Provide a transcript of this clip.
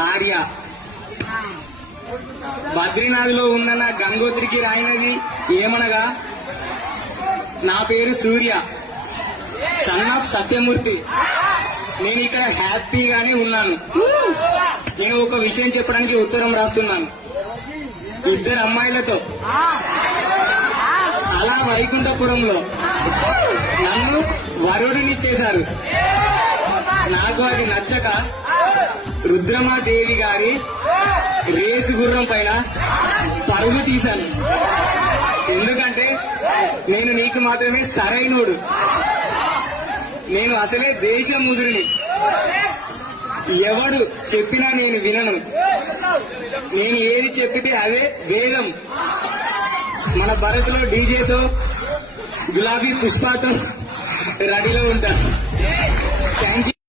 ఆర్య. బద్రీనాథ్లో ఉన్న నా గంగోత్రికి రాయినది ఏమనగా, నా పేరు సూర్య, సన్ ఆఫ్ సత్యమూర్తి. నేను ఇక్కడ హ్యాపీగానే ఉన్నాను. నేను ఒక విషయం చెప్పడానికి ఉత్తరం రాస్తున్నాను. ఇద్దరు అమ్మాయిలతో అలా వైకుంఠపురంలో నన్ను వరుడినిచ్చేశారు. నాకు అది నచ్చక రుద్రమాదేవి గారి రేసు గుర్రం పైన పరుగు తీశాను. ఎందుకంటే నేను నీకు మాత్రమే సరైనోడు. నేను అసలే దేశముదురిని. ఎవరు చెప్పినా నేను వినను. నేను ఏది చెప్పితే అదే వేదం. మన భరత్లో డీజేతో గులాబీ పుష్పతో రెడీలో ఉంటాను. Thank you.